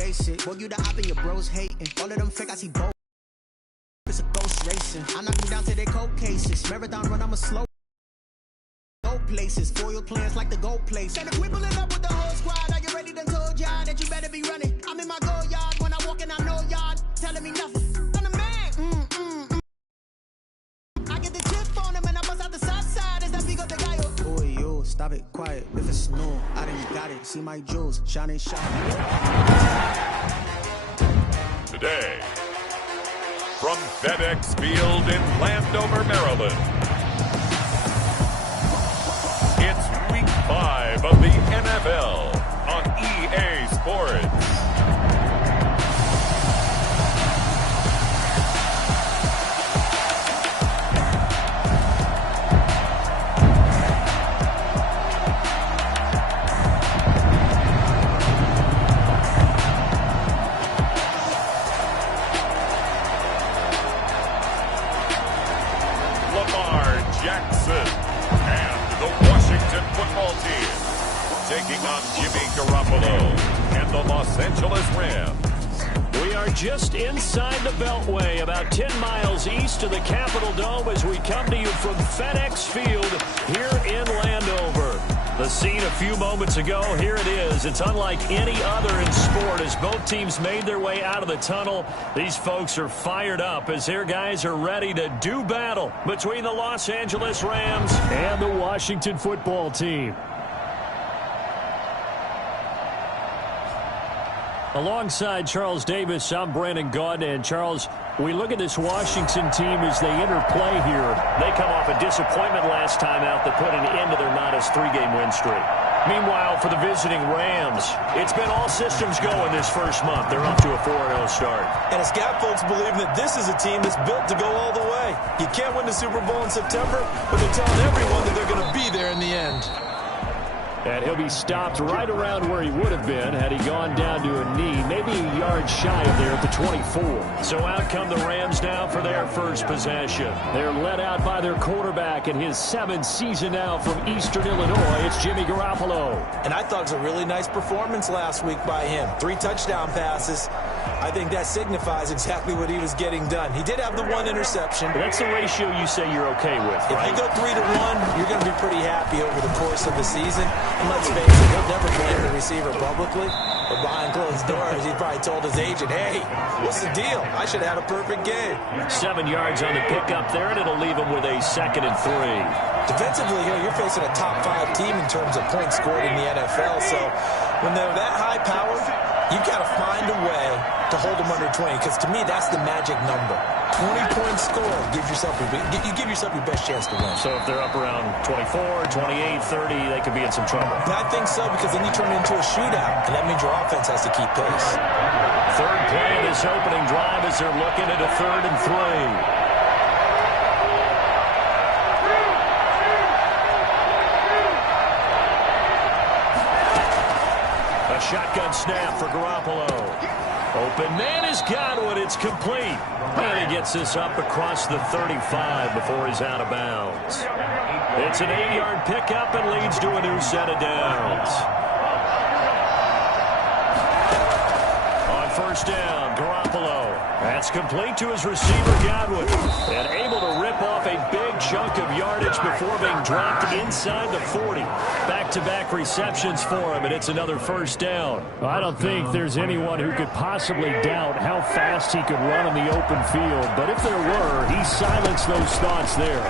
face it. Boy, you the op and your bros hating. All of them fake, I see both. It's a ghost racing. I knock them down to their cold cases. Marathon run, I'm a slow. Go places. Foil plans like the gold place. And if we pulling up with the whole squad, are you ready? Done told y'all that you better be running. I'm in my go yard. When I walk in, I know y'all telling me nothing. I'm the man. I get the chip on him and I bust out the south side. Is that big of the guy? Oh, yo, stop it, quiet. If it's snow, I didn't got it. See my jewels, shining, shining. Today, from FedEx Field in Landover, Maryland, it's Week 5 of the NFL on EA Sports. Jackson and the Washington football team taking on Jimmy Garoppolo and the Los Angeles Rams. We are just inside the Beltway, about 10 miles east of the Capitol Dome as we come to you from FedEx Field here in Landover. The scene a few moments ago, here it is. It's unlike any other in sport as both teams made their way out of the tunnel. These folks are fired up as their guys are ready to do battle between the Los Angeles Rams and the Washington football team. Alongside Charles Davis, I'm Brandon Gaudin. And Charles, we look at this Washington team as they interplay here. They come off a disappointment last time out that put an end to their modest 3-game win streak. Meanwhile, for the visiting Rams, it's been all systems go in this first month. They're up to a 4-0 start. And it's got folks believing that this is a team that's built to go all the way. You can't win the Super Bowl in September, but they're telling everyone that they're going to be there in the end. And he'll be stopped right around where he would have been had he gone down to a knee, maybe a yard shy of there at the 24. So out come the Rams now for their first possession. They're led out by their quarterback in his 7th season now from Eastern Illinois. It's Jimmy Garoppolo. And I thought it was a really nice performance last week by him. 3 touchdown passes. I think that signifies exactly what he was getting done. He did have the 1 interception. But that's the ratio you say you're okay with, right? If you go 3-to-1, you're going to be pretty happy over the course of the season. And let's face it, he'll never blame the receiver publicly. But behind closed doors, he probably told his agent, hey, what's the deal? I should have had a perfect game. 7 yards on the pickup there, and it'll leave him with a 2nd and 3. Defensively, you're facing a top 5 team in terms of points scored in the NFL. So when they're that high-powered, you've got to find a way to hold them under 20, because to me, that's the magic number. 20-point score gives yourself you give yourself your best chance to win. So if they're up around 24, 28, 30, they could be in some trouble. I think so, because then you turn it into a shootout, and that means your offense has to keep pace. Third play of this opening drive as they're looking at a 3rd and 3. Shotgun snap for Garoppolo. Open man has got one. It's complete. And he gets this up across the 35 before he's out of bounds. It's an 8-yard pickup and leads to a new set of downs. On first down, Garoppolo. That's complete to his receiver, Godwin. And able to rip off a big chunk of yardage before being dropped inside the 40. Back-to-back receptions for him, and it's another first down. I don't think there's anyone who could possibly doubt how fast he could run in the open field. But if there were, he silenced those thoughts there.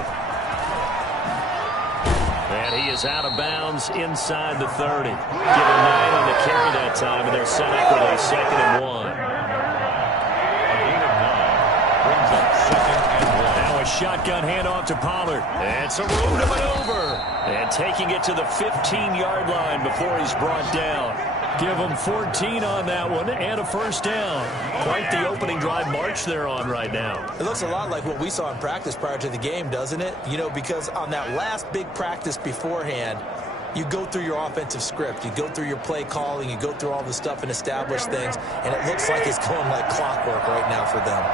And he is out of bounds inside the 30. Give him 9 on the carry that time, and they're set up with a 2nd and 1. Now a shotgun handoff to Pollard. It's a room to maneuver. And taking it to the 15-yard line before he's brought down. Give him 14 on that one and a first down. Quite the opening drive march they're on right now. It looks a lot like what we saw in practice prior to the game, doesn't it? You know, because on that last big practice beforehand, you go through your offensive script, you go through your play calling, you go through all the stuff and establish things, and it looks like it's going like clockwork right now for them.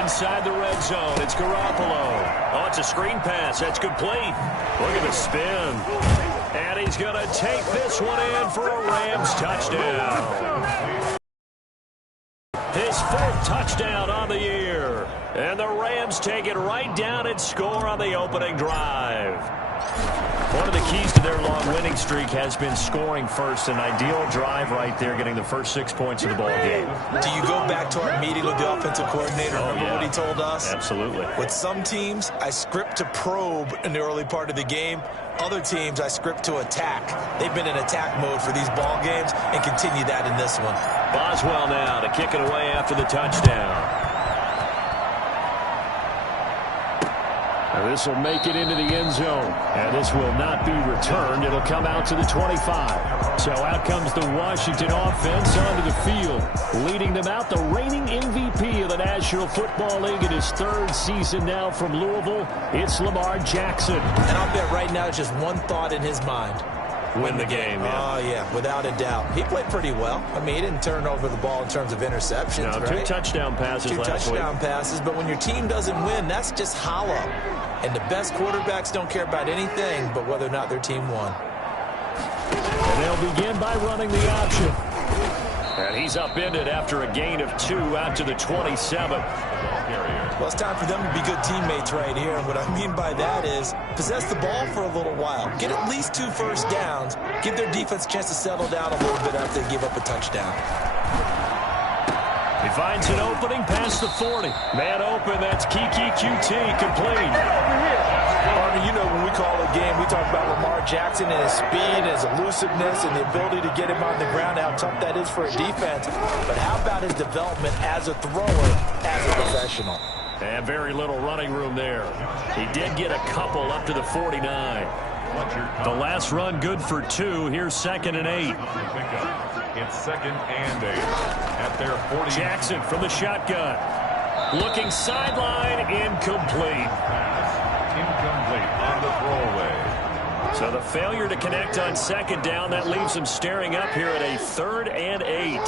Inside the red zone, it's Garoppolo. Oh, it's a screen pass. That's complete. Look at the spin. And he's going to take this one in for a Rams touchdown. His 4th touchdown on the year. And the Rams take it right down and score on the opening drive. One of the keys to their long winning streak has been scoring first. An ideal drive right there, getting the first 6 points of the ball game. Do you go back to our meeting with the offensive coordinator? Remember what he told us? Absolutely. With some teams, I script to probe in the early part of the game. Other teams, I script to attack. They've been in attack mode for these ball games and continue that in this one. Boswell now to kick it away after the touchdown. Now this will make it into the end zone. And this will not be returned. It'll come out to the 25. So out comes the Washington offense onto the field. Leading them out, the reigning MVP of the National Football League in his 3rd season now from Louisville. It's Lamar Jackson. And I'll bet right now it's just one thought in his mind. Win the game, yeah. Oh, yeah, without a doubt. He played pretty well. I mean, he didn't turn over the ball in terms of interceptions, no, right? 2 touchdown passes last week. 2 touchdown passes, but when your team doesn't win, that's just hollow. And the best quarterbacks don't care about anything but whether or not their team won. And they'll begin by running the option. And he's upended after a gain of 2 out to the 27. Well, it's time for them to be good teammates right here. And what I mean by that is possess the ball for a little while. Get at least 2 first downs. Give their defense a chance to settle down a little bit after they give up a touchdown. He finds an opening past the 40. Man open, that's Kiki QT, complete. Partner, you know when we call a game, we talk about Lamar Jackson and his speed, his elusiveness, and the ability to get him on the ground, how tough that is for a defense. But how about his development as a thrower, as a professional? And very little running room there. He did get a couple up to the 49. The last run good for 2. Here's 2nd and 8. It's 2nd and 8 at their 40. Jackson from the shotgun. Looking sideline, incomplete. Incomplete on the throwaway. So the failure to connect on 2nd down, that leaves him staring up here at a 3rd and 8.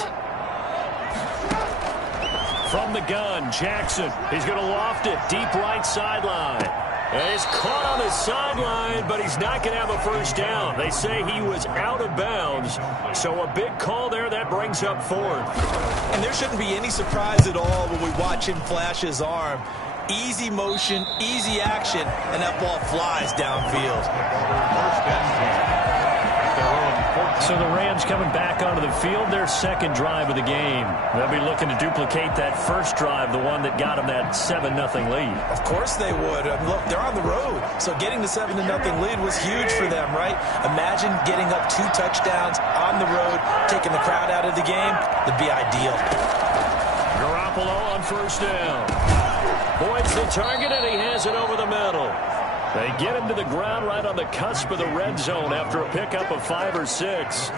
From the gun, Jackson. He's going to loft it deep right sideline. And he's caught on the sideline, but he's not going to have a first down. They say he was out of bounds. So a big call there, that brings up 4th. And there shouldn't be any surprise at all when we watch him flash his arm. Easy motion, easy action, and that ball flies downfield. First and 10. So the Rams coming back onto the field, their 2nd drive of the game. They'll be looking to duplicate that first drive, the one that got them that 7-0 lead. Of course they would. Look, they're on the road, so getting the 7-0 lead was huge for them, right? Imagine getting up 2 touchdowns on the road, taking the crowd out of the game. That'd be ideal. Garoppolo on first down. Boyd's the target, and he has it over the middle. They get him to the ground right on the cusp of the red zone after a pickup of 5 or 6.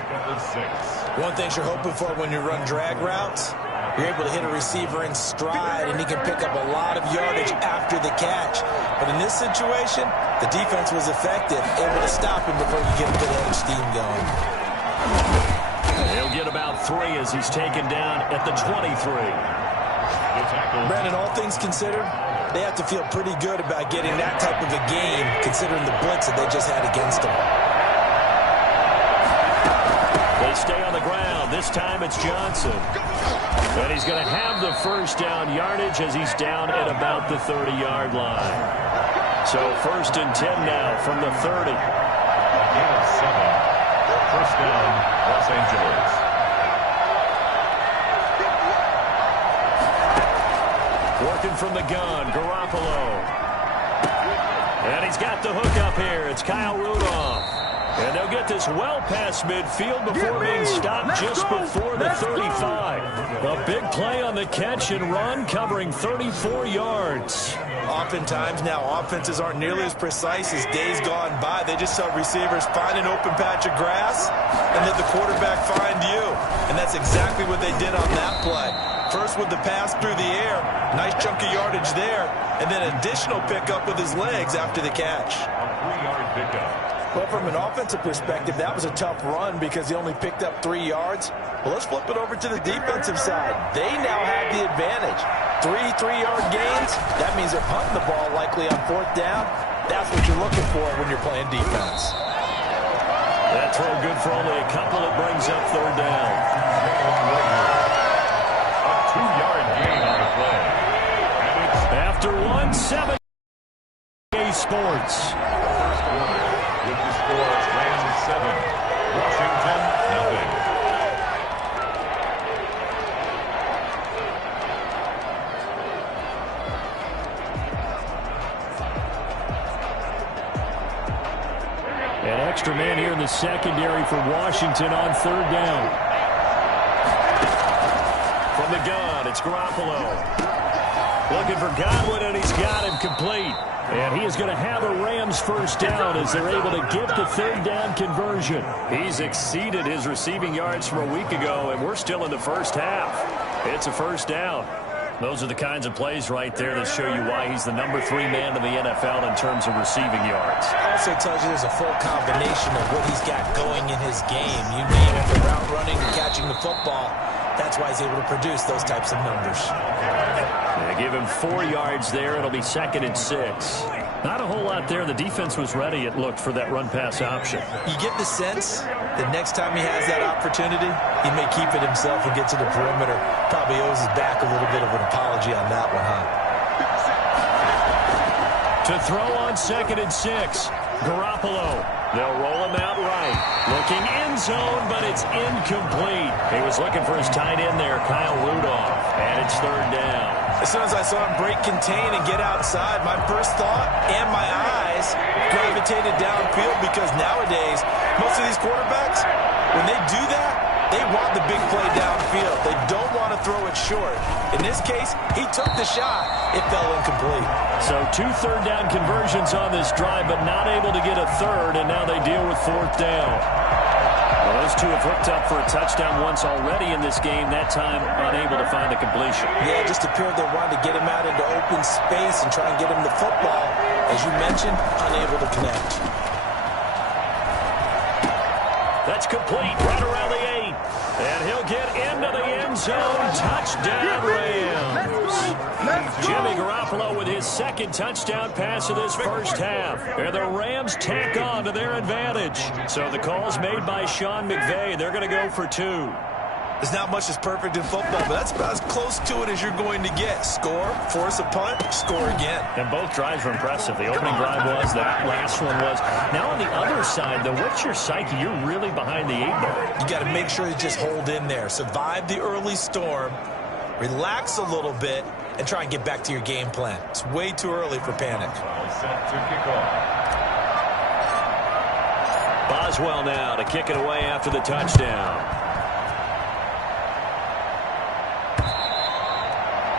One thing you're hoping for when you run drag routes, you're able to hit a receiver in stride, and he can pick up a lot of yardage after the catch. But in this situation, the defense was effective, able to stop him before you get a bit of steam going. He'll get about 3 as he's taken down at the 23. Brandon, all things considered, they have to feel pretty good about getting that type of a game, considering the blitz that they just had against them. They stay on the ground. This time it's Johnson. And he's going to have the first down yardage as he's down at about the 30-yard line. So 1st and 10 now from the 30. First down, Los Angeles. Working from the gun, Garoppolo. And he's got the hook up here. It's Kyle Rudolph. And they'll get this well past midfield before being stopped just before the 35. A big play on the catch and run, covering 34 yards. Oftentimes now, offenses aren't nearly as precise as days gone by. They just saw receivers find an open patch of grass and let the quarterback find you. And that's exactly what they did on that play. First with the pass through the air, nice chunk of yardage there, and then additional pickup with his legs after the catch. A 3-yard pickup. Well, from an offensive perspective, that was a tough run because he only picked up 3 yards. Well, let's flip it over to the defensive side. They now have the advantage. 3-3-yard gains, that means they're punting the ball likely on 4th down. That's what you're looking for when you're playing defense. That throw good for only a couple. It brings up third down. A 2-yard gain on the play. After 1-7, Sports. With the score, Rams 7, Washington 0. An extra man here in the secondary for Washington on third down. From the gun, it's Garoppolo. Looking for Godwin, and he's got him complete. And he is going to have a Rams first down as they're able to get the third down conversion. He's exceeded his receiving yards from a week ago, and we're still in the first half. It's a first down. Those are the kinds of plays right there that show you why he's the number 3 man in the NFL in terms of receiving yards. Also tells you there's a full combination of what he's got going in his game. You name it, the route running and catching the football. That's why he's able to produce those types of numbers. They give him 4 yards there. It'll be 2nd and 6. Not a whole lot there. The defense was ready, it looked, for that run-pass option. You get the sense that next time he has that opportunity, he may keep it himself and get to the perimeter. Probably owes his back a little bit of an apology on that one, huh? To throw on 2nd and 6, Garoppolo. They'll roll him out right. Looking end zone, but it's incomplete. He was looking for his tight end there, Kyle Rudolph. And it's third down. As soon as I saw him break contain and get outside, my first thought and my eyes gravitated downfield, because nowadays, most of these quarterbacks, when they do that, they want the big play downfield. They don't want to throw it short. In this case, he took the shot. It fell incomplete. So 2 third down conversions on this drive, but not able to get a third, and now they deal with 4th down. Well, those two have hooked up for a touchdown once already in this game, that time unable to find the completion. Yeah, it just appeared they wanted to get him out into open space and try and get him the football. As you mentioned, unable to connect. That's complete right around the 8. And he'll get into the end zone. Touchdown, Rams. Jimmy Garoppolo with his 2nd touchdown pass of this first half. And the Rams tack on to their advantage. So the call's made by Sean McVay. They're going to go for 2. There's not much that's perfect in football, but that's about as close to it as you're going to get. Score, force a punt, score again. And both drives were impressive. The opening drive was, the last one was. Now on the other side, though, what's your psyche? You're really behind the 8 ball. You got to make sure you just hold in there. Survive the early storm, relax a little bit, and try and get back to your game plan. It's way too early for panic. Set to kick off. Boswell now to kick it away after the touchdown.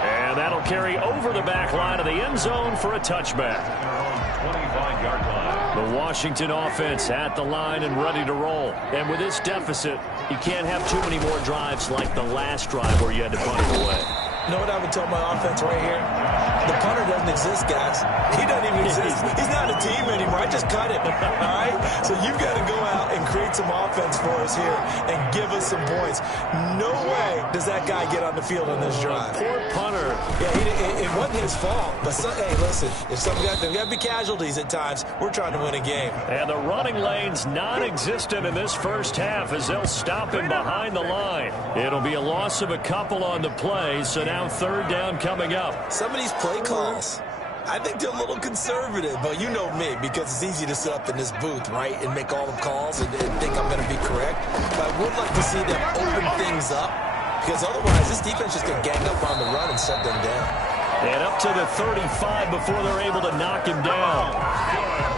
And that'll carry over the back line of the end zone for a touchback. 25-yard line. The Washington offense at the line and ready to roll. And with this deficit, you can't have too many more drives like the last drive where you had to punt it away. You know what I would tell my offense right here? The punter doesn't exist, guys. He doesn't even exist. He's not a team anymore. I just cut him. All right? So you've got to go out and create some offense for us here and give us some points. No way does that guy get on the field on this drive. Poor punter. Yeah, it wasn't his fault. But, hey, listen, if there's got to be casualties at times, we're trying to win a game. And the running lane's non-existent in this first half as they'll stop him behind the line. It'll be a loss of a couple on the play, so now third down coming up. Some of these play calls, I think they're a little conservative, but you know me, because it's easy to sit up in this booth, right, and make all the calls and think I'm going to be correct. But I would like to see them open things up, because otherwise this defense just going to gang up on the run and shut them down. And up to the 35 before they're able to knock him down.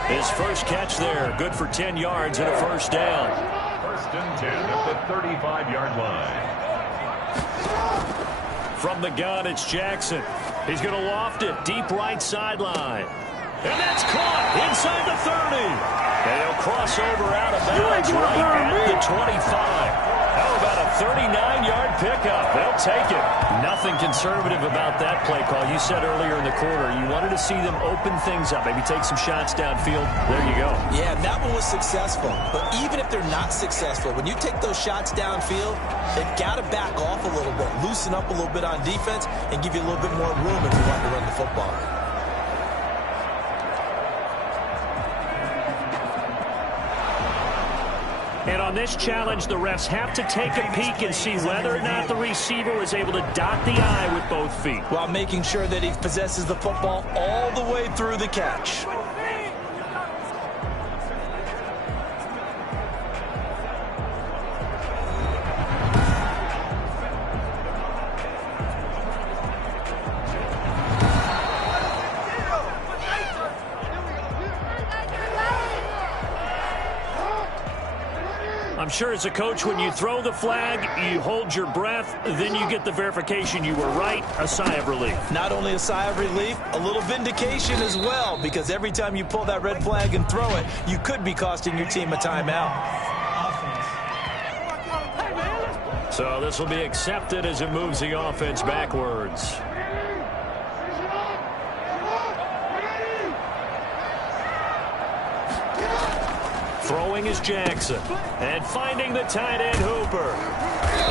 His first catch there, good for 10 yards and a first down. 1st and 10 at the 35-yard line. From the gun, it's Jackson. He's going to loft it deep right sideline. And that's caught inside the 30. And he'll cross over out of bounds right at the 25. How about a 39-yard pickup? They'll take it. Nothing conservative about that play call. You said earlier in the quarter you wanted to see them open things up, maybe take some shots downfield. There you go. Yeah, that one was successful. But even if they're not successful, when you take those shots downfield, they've got to back off a little bit, loosen up a little bit on defense, and give you a little bit more room if you want to run the football. on this challenge, the refs have to take a peek and see whether or not the receiver was able to dot the I with both feet, while making sure that he possesses the football all the way through the catch. I'm sure as a coach, when you throw the flag, you hold your breath, then you get the verification you were right, a sigh of relief. Not only a sigh of relief, a little vindication as well, because every time you pull that red flag and throw it, you could be costing your team a timeout. So this will be accepted as it moves the offense backwards. Throwing is Jackson. And finding the tight end, Hooper.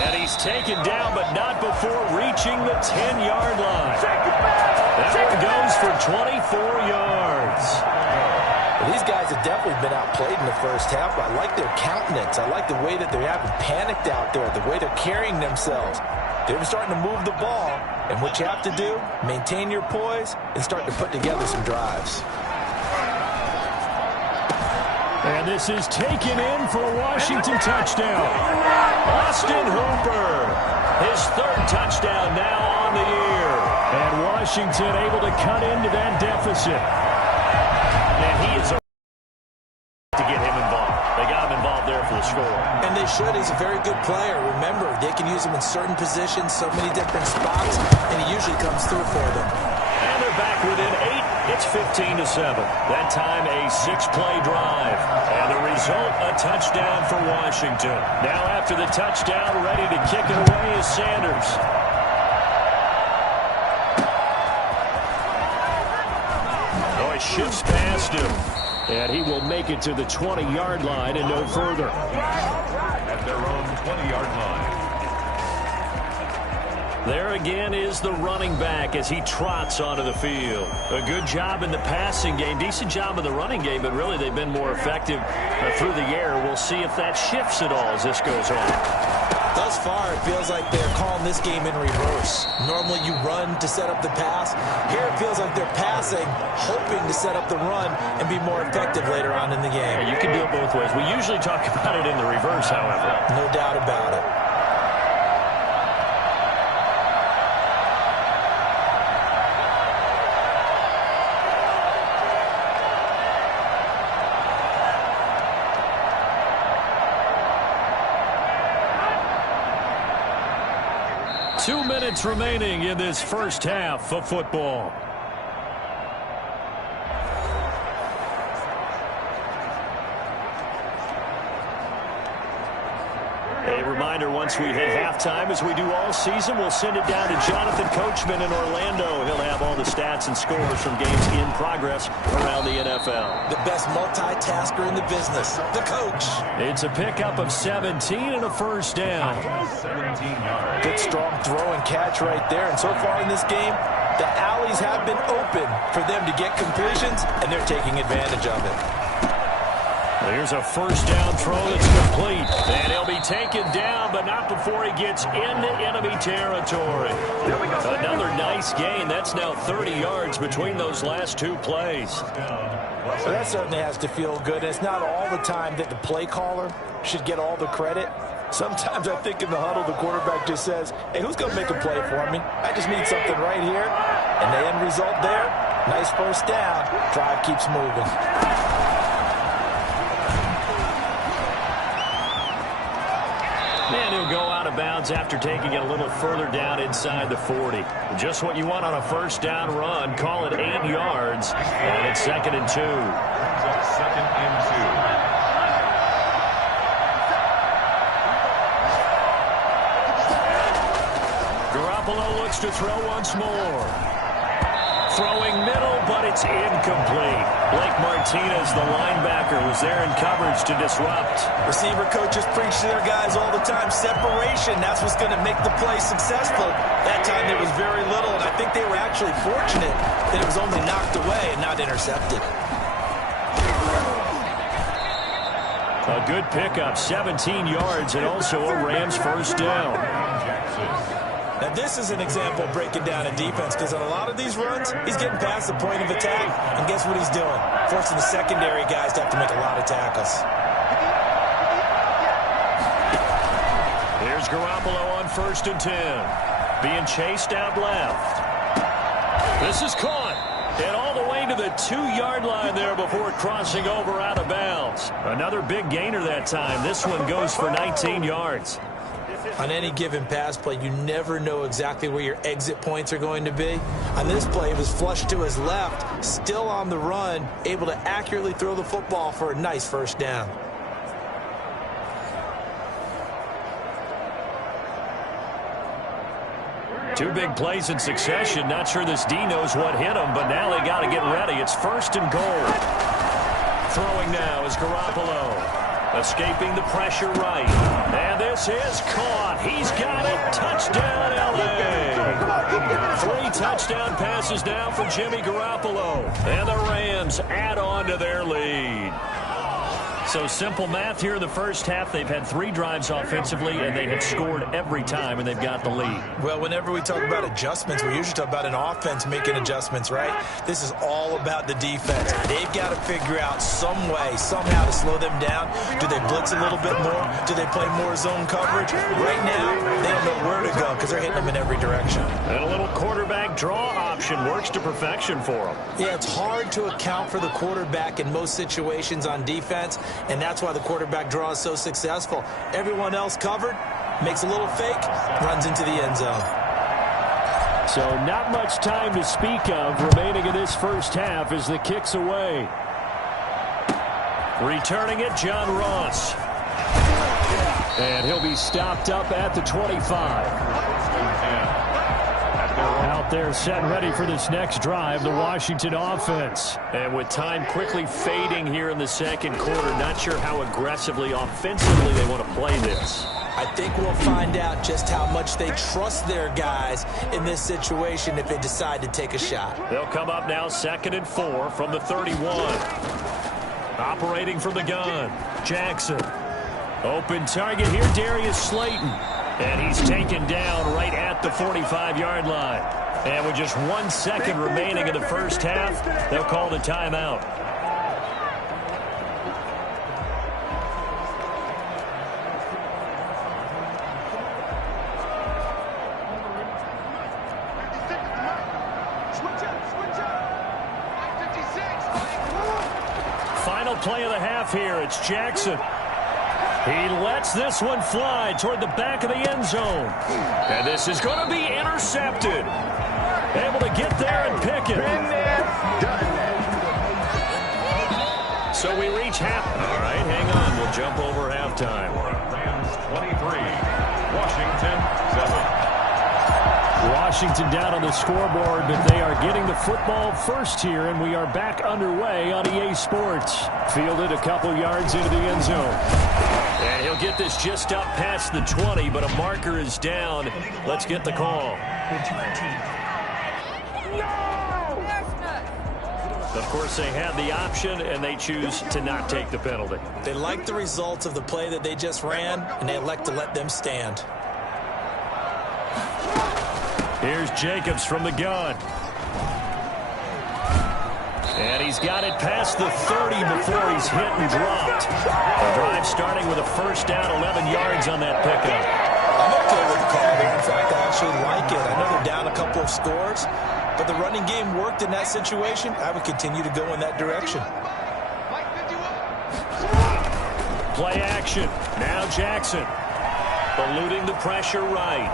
And he's taken down, but not before reaching the 10-yard line. That one goes for 24 yards. Well, these guys have definitely been outplayed in the first half. I like their countenance. I like the way that they haven't panicked out there, the way they're carrying themselves. They're starting to move the ball. And what you have to do, maintain your poise and start to put together some drives. And this is taken in for a Washington touchdown. Austin Hooper, his third touchdown now on the year. And Washington able to cut into that deficit. And he is to get him involved. They got him involved there for the score. And they should. He's a very good player. Remember, they can use him in certain positions, so many different spots, and he usually comes through for them. And they're back within 8. It's 15-7. That time a 6-play drive. And the result, a touchdown for Washington. Now after the touchdown, ready to kick it away is Sanders. Oh, he shifts past him. And he will make it to the 20-yard line and no further. At their own 20-yard line. There again is the running back as he trots onto the field. A good job in the passing game. Decent job in the running game, but really they've been more effective through the air. We'll see if that shifts at all as this goes on. Thus far, it feels like they're calling this game in reverse. Normally you run to set up the pass. Here it feels like they're passing, hoping to set up the run and be more effective later on in the game. Yeah, you can do it both ways. We usually talk about it in the reverse, however. No doubt about it. Two minutes remaining in this first half of football. A reminder, once we hit halftime, as we do all season, we'll send it down to Jonathan Coachman in Orlando. He'll have all the stats and scores from games in progress around the NFL. The best multitasker in the business, the coach. It's a pickup of 17 and a first down. 17 yards. Good strong throw and catch right there. And so far in this game, the alleys have been open for them to get completions, and they're taking advantage of it. Here's a first down throw that's complete. And he'll be taken down, but not before he gets into enemy territory. Another nice gain. That's now 30 yards between those last two plays. So that certainly has to feel good. It's not all the time that the play caller should get all the credit. Sometimes I think in the huddle, the quarterback just says, hey, who's going to make a play for me? I just need something right here. And the end result there, nice first down. Drive keeps moving. And he'll go out of bounds after taking it a little further down inside the 40. Just what you want on a first down run. Call it 8 yards. And it's 2nd and 2. Second and 2. Garoppolo looks to throw once more. Throwing middle, but it's incomplete. Blake Martinez, the linebacker, was there in coverage to disrupt. Receiver coaches preach to their guys all the time. Separation, that's what's going to make the play successful. That time there was very little, and I think they were actually fortunate that it was only knocked away and not intercepted. A good pickup, 17 yards, and also a Rams first down. Now, this is an example of breaking down a defense, because on a lot of these runs, he's getting past the point of attack, and guess what he's doing? Forcing the secondary guys to have to make a lot of tackles. Here's Garoppolo on 1st and 10. Being chased out left. This is caught. And all the way to the 2-yard line there before crossing over out of bounds. Another big gainer that time. This one goes for 19 yards. On any given pass play, you never know exactly where your exit points are going to be. On this play, it was flushed to his left, still on the run, able to accurately throw the football for a nice first down. Two big plays in succession. Not sure this D knows what hit him, but now they got to get ready. It's 1st and goal. Throwing now is Garoppolo. Escaping the pressure right. And this is caught. He's got it. Touchdown, L.A. 3 touchdown passes now for Jimmy Garoppolo. And the Rams add on to their lead. So simple math here in the first half. They've had 3 drives offensively, and they have scored every time, and they've got the lead. Well, whenever we talk about adjustments, we usually talk about an offense making adjustments, right? This is all about the defense. They've got to figure out some way, somehow to slow them down. Do they blitz a little bit more? Do they play more zone coverage? Right now, they don't know where to go because they're hitting them in every direction. And a little quarterback draw option works to perfection for them. Yeah, it's hard to account for the quarterback in most situations on defense, and that's why the quarterback draw is so successful. Everyone else covered, makes a little fake, runs into the end zone. So not much time to speak of remaining in this first half as the kick's away. Returning it, John Ross. And he'll be stopped up at the 25. Out there set and ready for this next drive, the Washington offense. And with time quickly fading here in the second quarter, not sure how aggressively offensively they want to play this. I think we'll find out just how much they trust their guys in this situation if they decide to take a shot. They'll come up now 2nd and 4 from the 31. Operating from the gun, Jackson. Open target here, Darius Slayton. And he's taken down right at the 45-yard line. And with just 1 second remaining in the first half, they'll call the timeout. Final play of the half here. It's Jackson. He lets this one fly toward the back of the end zone. And this is going to be intercepted. Able to get there and pick it. So we reach half. All right, hang on. We'll jump over halftime. Rams 23, Washington 7. Washington down on the scoreboard, but they are getting the football first here, and we are back underway on EA Sports. Fielded a couple yards into the end zone. And he'll get this just up past the 20, but a marker is down. Let's get the call. Of course, they had the option, and they choose to not take the penalty. They like the results of the play that they just ran, and they elect to let them stand. Here's Jacobs from the gun. And he's got it past the 30 before he's hit and dropped. The drive starting with a first down, 11 yards on that pickup. I'm okay with the call there. In fact, I actually like it. I know they're down a couple of scores, but the running game worked in that situation. I would continue to go in that direction. Play action. Now Jackson. Eluding the pressure right.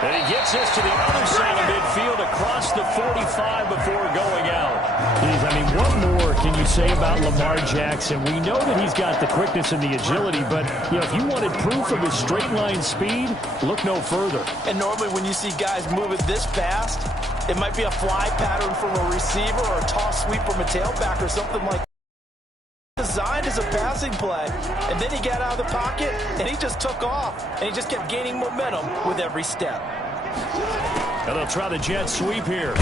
And he gets this to the other side of midfield across the 45 before going out. I mean, what more can you say about Lamar Jackson? We know that he's got the quickness and the agility, but if you wanted proof of his straight line speed, look no further. And normally when you see guys moving this fast, it might be a fly pattern from a receiver or a toss sweep from a tailback or something like that. Designed as a passing play, and then he got out of the pocket and he just took off, and he just kept gaining momentum with every step. And they'll try the jet sweep here.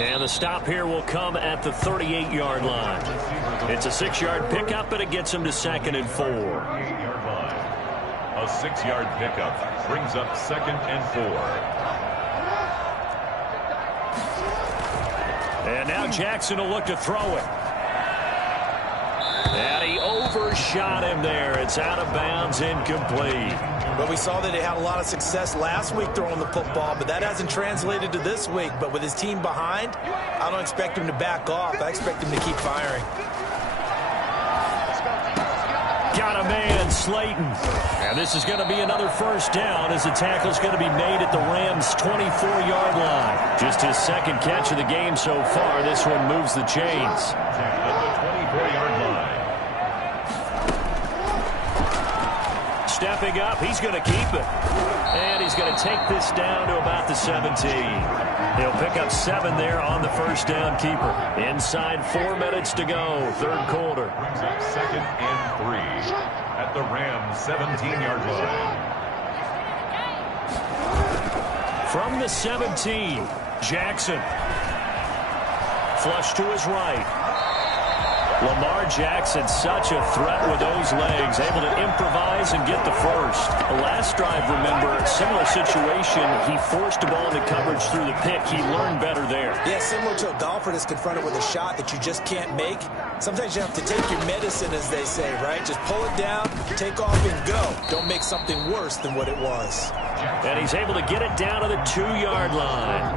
And the stop here will come at the 38-yard line. It's a 6-yard pickup, and it gets him to 2nd and 4. A 6-yard pickup brings up 2nd and 4. And now Jackson will look to throw it. And he overshot him there. It's out of bounds, incomplete. Well, we saw that they had a lot of success last week throwing the football, but that hasn't translated to this week. But with his team behind, I don't expect him to back off. I expect him to keep firing. Got a man, Slayton. And this is going to be another first down as the tackle's going to be made at the Rams' 24-yard line. Just his 2nd catch of the game so far. This one moves the chains. At the 24-yard line. Stepping up, he's going to keep it. And he's going to take this down to about the 17. He'll pick up 7 there on the first down keeper. Inside 4 minutes to go, 3rd quarter. Brings up 2nd and 3 at the Rams' 17-yard line. From the 17, Jackson. Flush to his right. Lamar Jackson, such a threat with those legs, able to improvise and get the first. The last drive, remember, similar situation. He forced the ball into coverage through the pick. He learned better there. Yeah, similar to a golfer that's confronted with a shot that you just can't make. Sometimes you have to take your medicine, as they say, right? Just pull it down, take off, and go. Don't make something worse than what it was. And he's able to get it down to the 2-yard line.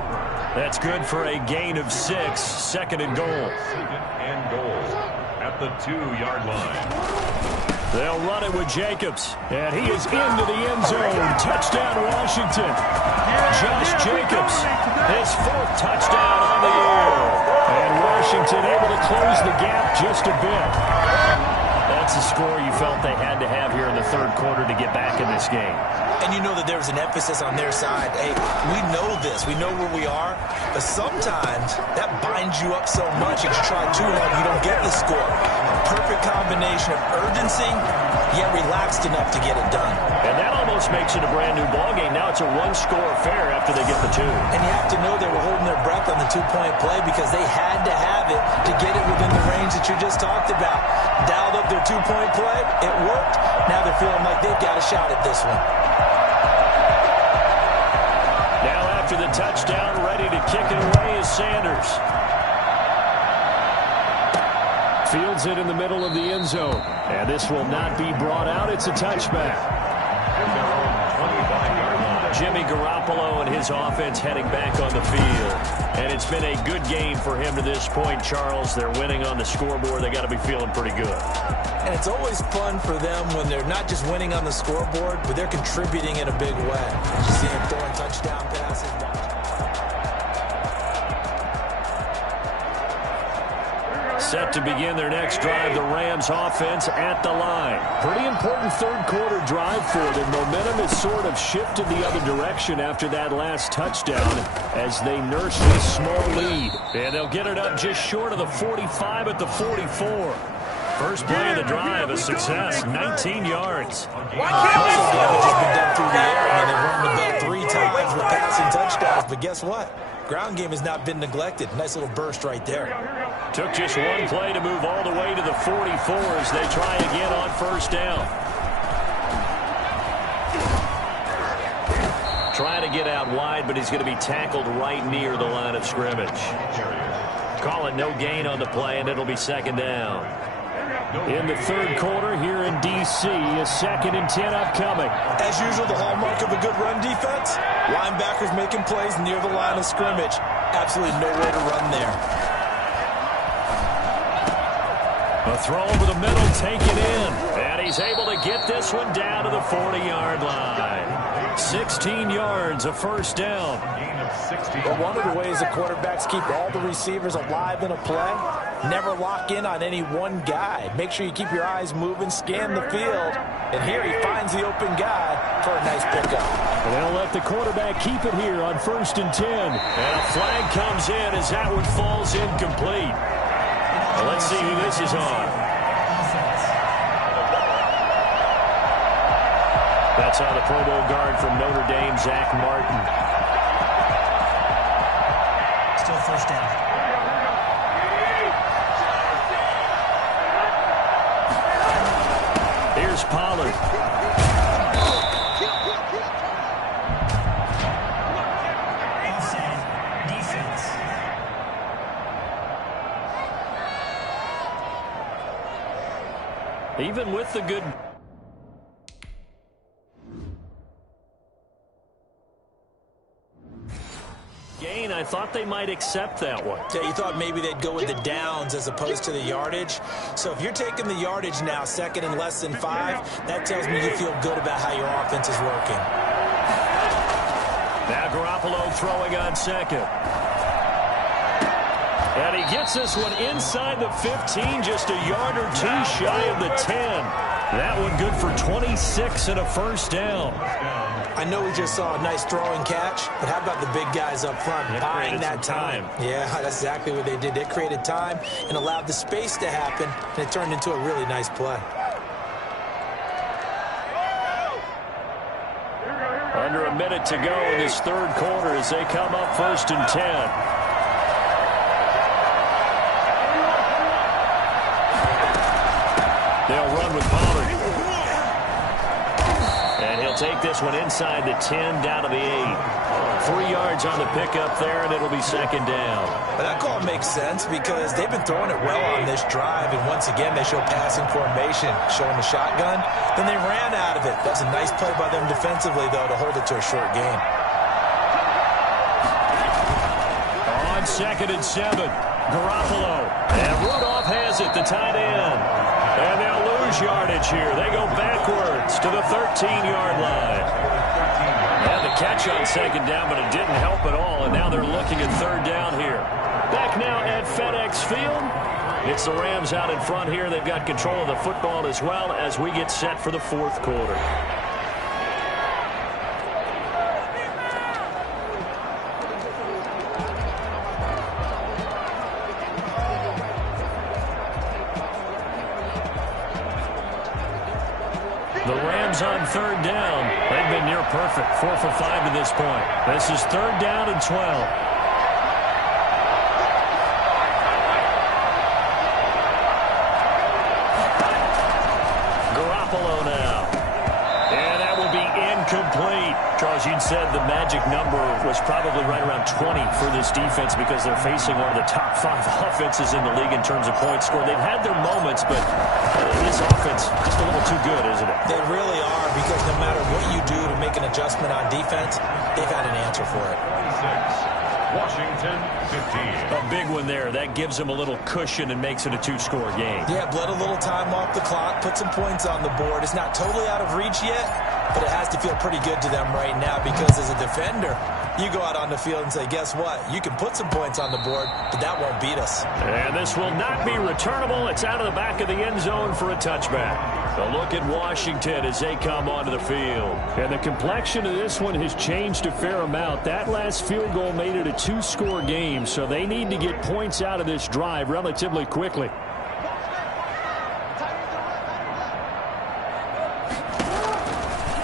That's good for a gain of 6, 2nd and goal. 2nd and goal at the 2-yard line. They'll run it with Jacobs, and he is into the end zone. Touchdown, Washington. Josh Jacobs, his 4th touchdown on the year. And Washington able to close the gap just a bit. That's a score you felt they had to have here in the 3rd quarter to get back in this game. And you know that there was an emphasis on their side. Hey, we know this. We know where we are. But sometimes that binds you up so much. If you try too hard, you don't get the score. A perfect combination of urgency, yet relaxed enough to get it done. And that almost makes it a brand-new ballgame. Now it's a 1-score affair after they get the 2. And you have to know they were holding their breath on the 2-point play because they had to have it to get it within the range that you just talked about. Dialed up their 2-point play. It worked. Now they're feeling like they've got a shot at this one. Now after the touchdown, ready to kick it away is Sanders. Fields it in the middle of the end zone. And this will not be brought out. It's a touchback. Jimmy Garoppolo and his offense heading back on the field. And it's been a good game for him to this point, Charles. They're winning on the scoreboard. They got to be feeling pretty good. And it's always fun for them when they're not just winning on the scoreboard, but they're contributing in a big way. You see them throwing touchdown passes. Set to begin their next drive, the Rams offense at the line. Pretty important 3rd quarter drive for them. Momentum has sort of shifted the other direction after that last touchdown as they nurse this small lead. And they'll get it up just short of the 45 at the 44. First play of the drive, a success, 19 yards. Most damage has been done through the air. I mean, they've run the ball 3 times with passing touchdowns. But guess what? Ground game has not been neglected. Nice little burst right there. Took just one play to move all the way to the 44 as they try again on first down. Trying to get out wide, but he's going to be tackled right near the line of scrimmage. Call it no gain on the play, and it'll be 2nd down. In the 3rd quarter here in D.C., a 2nd and 10 upcoming. As usual, the hallmark of a good run defense, linebackers making plays near the line of scrimmage. Absolutely nowhere to run there. A throw over the middle, taken in. And he's able to get this one down to the 40-yard line. 16 yards, a first down. But one of the ways the quarterbacks keep all the receivers alive in a play, never lock in on any one guy. Make sure you keep your eyes moving, scan the field. And here he finds the open guy for a nice pickup. And they'll let the quarterback keep it here on 1st and 10. And a flag comes in as that one falls incomplete. Well, let's see who this is on. That's on the Pro Bowl guard from Notre Dame, Zach Martin. Still 3 first down. Here's Pollard. Inside defense. Even with the good gain, I thought they might accept that one. Yeah, you thought maybe they'd go with the downs as opposed to the yardage. So if you're taking the yardage now, second and less than 5, that tells me you feel good about how your offense is working. Now Garoppolo throwing on second. And he gets this one inside the 15, just a yard or two shy of the 10. That one good for 26 and a first down. I know we just saw a nice throwing catch, but how about the big guys up front buying that time? Yeah, that's exactly what they did. They created time and allowed the space to happen, and it turned into a really nice play. Under a minute to go in this third quarter as they come up first and 10. They'll run with Pollard. And he'll take this one inside the 10, down to the 8. 3 yards on the pickup there, and it'll be second down. But that call makes sense because they've been throwing it well on this drive, and once again they show passing formation, showing the shotgun. Then they ran out of it. That's a nice play by them defensively, though, to hold it to a short gain. On second and 7, Garoppolo. And Rudolph has it, the tight end. And they'll lose yardage here. They go backwards to the 13-yard line. And the catch on second down, but it didn't help at all. And now they're looking at third down here. Back now at FedEx Field. It's the Rams out in front here. They've got control of the football as well as we get set for the fourth quarter. The Rams on third down. They've been near perfect. 4 for 5 to this point. This is third down and 12. Garoppolo now. And that will be incomplete. Charles, you'd said the magic number was probably right around 20 for this defense because they're facing one of the top 5 offenses in the league in terms of points scored. They've had their moments, but this offense just a little too good, isn't it? They really are, because no matter what you do to make an adjustment on defense, they've had an answer for it. Washington 15. A big one there. That gives them a little cushion and makes it a 2-score game. Yeah, bled a little time off the clock, put some points on the board. It's not totally out of reach yet, but it has to feel pretty good to them right now because as a defender, you go out on the field and say, guess what? You can put some points on the board, but that won't beat us. And this will not be returnable. It's out of the back of the end zone for a touchback. A look at Washington as they come onto the field. And the complexion of this one has changed a fair amount. That last field goal made it a 2-score game, so they need to get points out of this drive relatively quickly.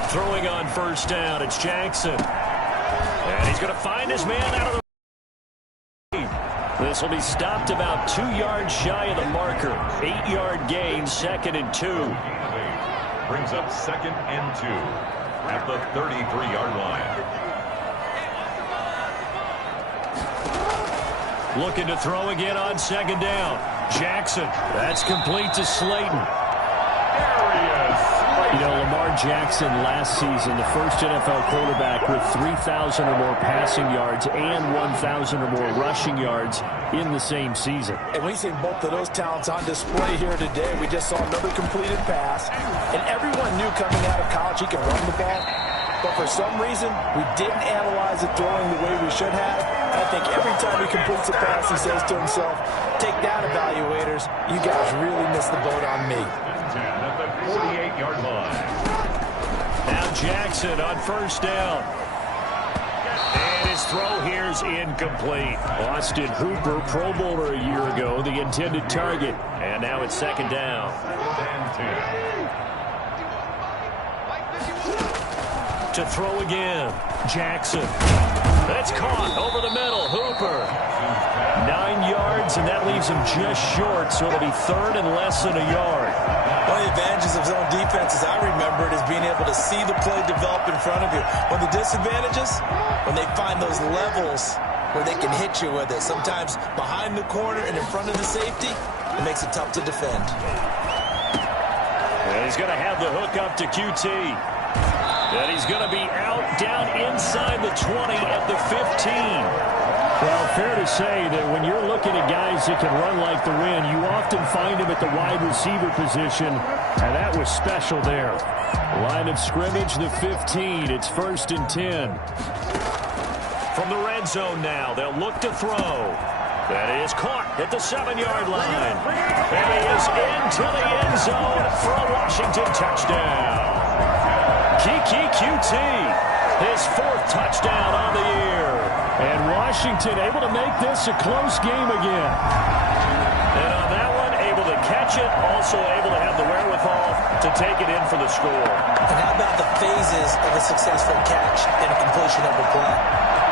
Throwing on first down, it's Jackson. And he's going to find his man out of the... This will be stopped about 2 yards shy of the marker. 8-yard gain, second and 2. Brings up second and 2 at the 33-yard line. Looking to throw again on second down. Jackson, that's complete to Slayton. You know, Lamar Jackson last season, the first NFL quarterback with 3,000 or more passing yards and 1,000 or more rushing yards in the same season. And we've seen both of those talents on display here today. We just saw another completed pass, and everyone knew coming out of college he could run the ball. But for some reason, we didn't analyze it throwing the way we should have. I think every time he completes a pass, he says to himself, take that, evaluators. You guys really missed the boat on me. At the 48-yard line. Now Jackson on first down. And his throw here is incomplete. Austin Hooper, Pro Bowler a year ago, the intended target. And now it's second down. And 10. To throw again, Jackson. That's caught over the middle, Hooper. yards, and that leaves him just short, so it'll be third and less than a yard. One of the advantages of zone defense, as I remember it, is being able to see the play develop in front of you. One of the disadvantages, when they find those levels where they can hit you with it. Sometimes behind the corner and in front of the safety, it makes it tough to defend. And he's going to have the hook up to QT. And he's going to be out down inside the 20 at the 15. Well, fair to say that when you're looking at guys that can run like the wind, you often find them at the wide receiver position, and that was special there. Line of scrimmage, the 15. It's 1st and 10. From the red zone now, they'll look to throw. That is caught at the 7-yard line. And he is into the end zone for a Washington touchdown. Kiki QT, his 4th touchdown on the year. And Washington able to make this a close game again. And on that one, able to catch it, also able to have the wherewithal to take it in for the score. And how about the phases of a successful catch and a completion of a play?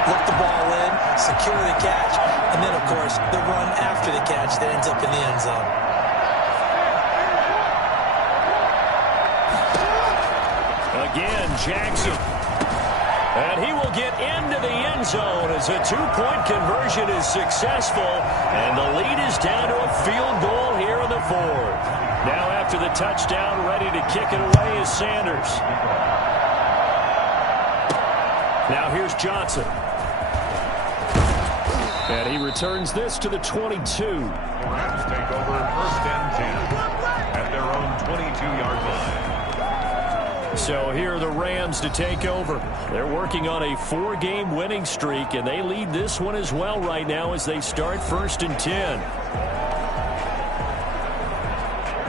Look the ball in, secure the catch, and then, of course, the run after the catch that ends up in the end zone. Again, Jackson. And he will get into the end zone as a 2-point conversion is successful. And the lead is down to a field goal here in the 4th. Now after the touchdown, ready to kick it away is Sanders. Now here's Johnson. And he returns this to the 22. Rams take over 1st and 10 at their own 22-yard line. So here are the Rams to take over. They're working on a 4-game winning streak, and they lead this one as well right now as they start 1st and 10.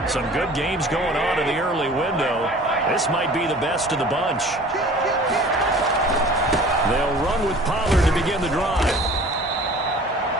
Some good games going on in the early window. This might be the best of the bunch. They'll run with Pollard to begin the drive.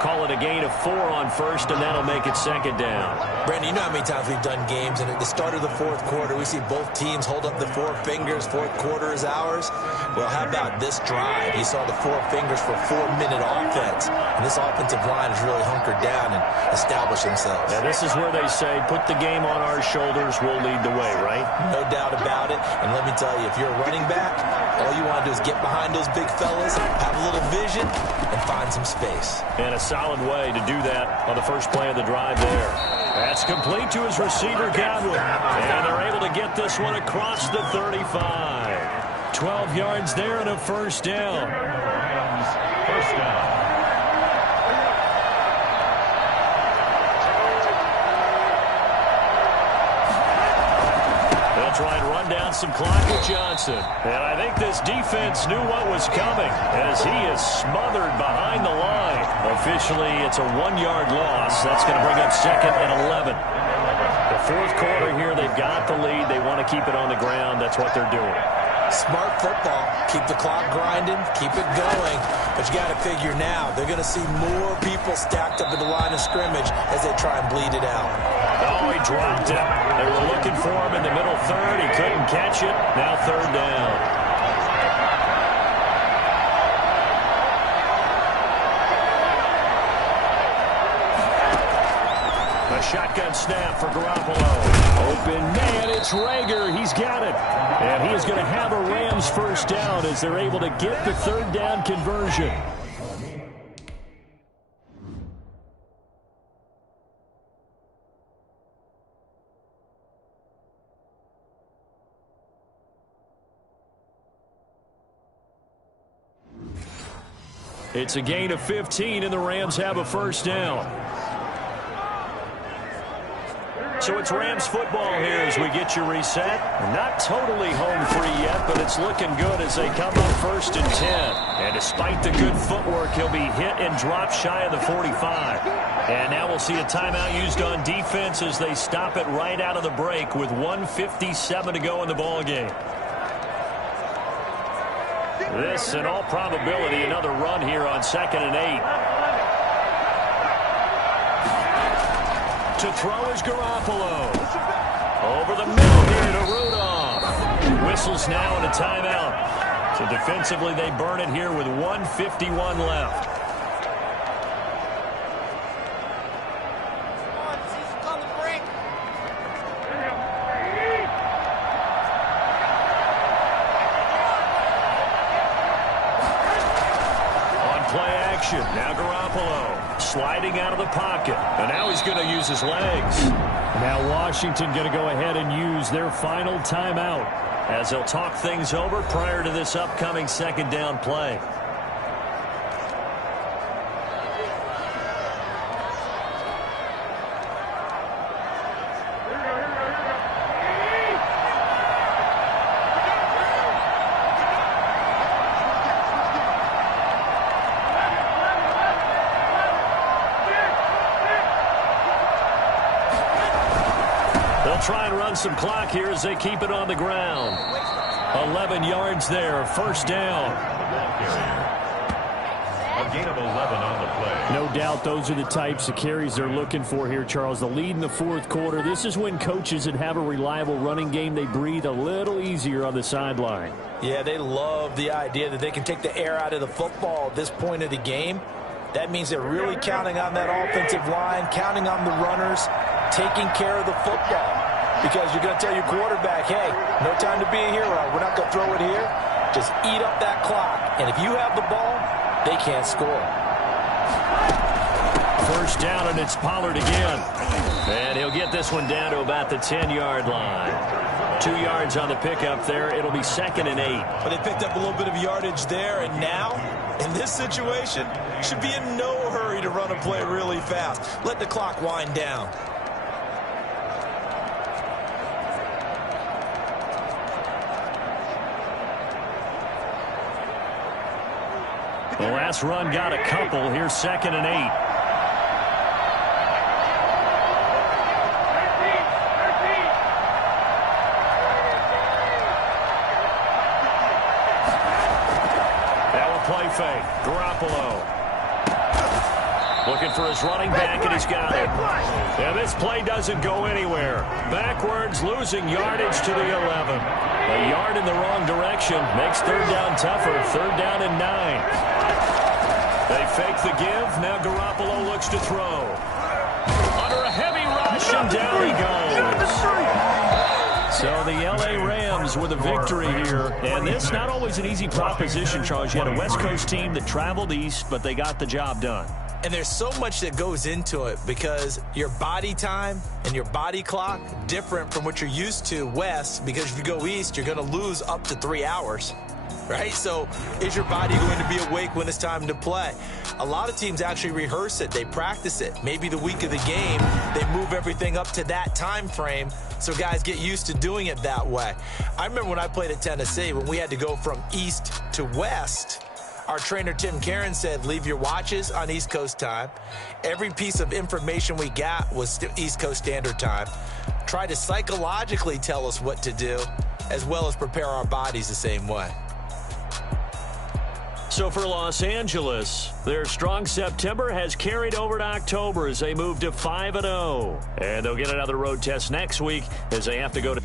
Call it a gain of 4 on 1st, and that'll make it 2nd down. Brandon, you know how many times we've done games, and at the start of the 4th quarter, we see both teams hold up the 4 fingers, 4th quarter is ours. Well, how about this drive? You saw the 4 fingers for 4-minute offense, and this offensive line has really hunkered down and established themselves. Now, this is where they say, put the game on our shoulders, we'll lead the way, right? No doubt about it, and let me tell you, if you're a running back, all you want to do is get behind those big fellas, have a little vision, and find some space. And a solid way to do that on the first play of the drive there. That's complete to his receiver, Godwin. And they're able to get this one across the 35. 12 yards there and a 1st down. First down. Try and run down some clock with Johnson. And I think this defense knew what was coming as he is smothered behind the line. Officially, it's a 1-yard loss. That's going to bring up 2nd and 11. The 4th quarter here, they've got the lead. They want to keep it on the ground. That's what they're doing. Smart football. Keep the clock grinding. Keep it going. But you got to figure now, they're going to see more people stacked up at the line of scrimmage as they try and bleed it out. Oh, he dropped it. They were looking for him in the middle 3rd. He couldn't catch it. Now 3rd down. A shotgun snap for Garoppolo. Open man, it's Rager. He's got it. And he is going to have a Rams 1st down as they're able to get the 3rd down conversion. It's a gain of 15, and the Rams have a 1st down. So it's Rams football here as we get you reset. Not totally home free yet, but it's looking good as they come up 1st and 10. And despite the good footwork, he'll be hit and dropped shy of the 45. And now we'll see a timeout used on defense as they stop it right out of the break with 1:57 to go in the ballgame. This, in all probability, another run here on 2nd and 8. To throw is Garoppolo. Over the middle here to Rudolph. Whistles now and a timeout. So defensively, they burn it here with 1:51 left. action. Now Garoppolo sliding out of the pocket. And now he's going to use his legs. Now Washington going to go ahead and use their final timeout as they'll talk things over prior to this upcoming second down play. Try and run some clock here as they keep it on the ground. 11 yards there, first down. A gain of 11 on the play. No doubt those are the types of carries they're looking for here, Charles. The lead in the fourth quarter. This is when coaches that have a reliable running game, they breathe a little easier on the sideline. Yeah, they love the idea that they can take the air out of the football at this point of the game. That means they're really counting on that offensive line, counting on the runners, taking care of the football. Because you're going to tell your quarterback, hey, no time to be a hero. We're not going to throw it here. Just eat up that clock. And if you have the ball, they can't score. First down, and it's Pollard again. And he'll get this one down to about the 10-yard line. 2 yards on the pickup there. It'll be 2nd and 8. But they picked up a little bit of yardage there. And now, in this situation, should be in no hurry to run a play really fast. Let the clock wind down. The last run got a couple. Here's 2nd and 8. That will play fake. Garoppolo looking for his running back, and he's got it. And this play doesn't go anywhere. Backwards, losing yardage to the 11. A yard in the wrong direction makes third down tougher. 3rd down and 9. They fake the give. Now Garoppolo looks to throw. Under a heavy rush, and down he goes. So the L.A. Rams with a victory here. And it's not always an easy proposition, Charles. You had a West Coast team that traveled east, but they got the job done. And there's so much that goes into it because your body time and your body clock different from what you're used to west, because if you go east, you're going to lose up to 3 hours. Right? So is your body going to be awake when it's time to play? A lot of teams actually rehearse it. They practice it. Maybe the week of the game, they move everything up to that time frame so guys get used to doing it that way. I remember when I played at Tennessee, when we had to go from east to west, our trainer, Tim Karen, said, leave your watches on East Coast time. Every piece of information we got was East Coast Standard Time. Try to psychologically tell us what to do, as well as prepare our bodies the same way. So for Los Angeles, their strong September has carried over to October as they move to 5-0. And they'll get another road test next week as they have to go to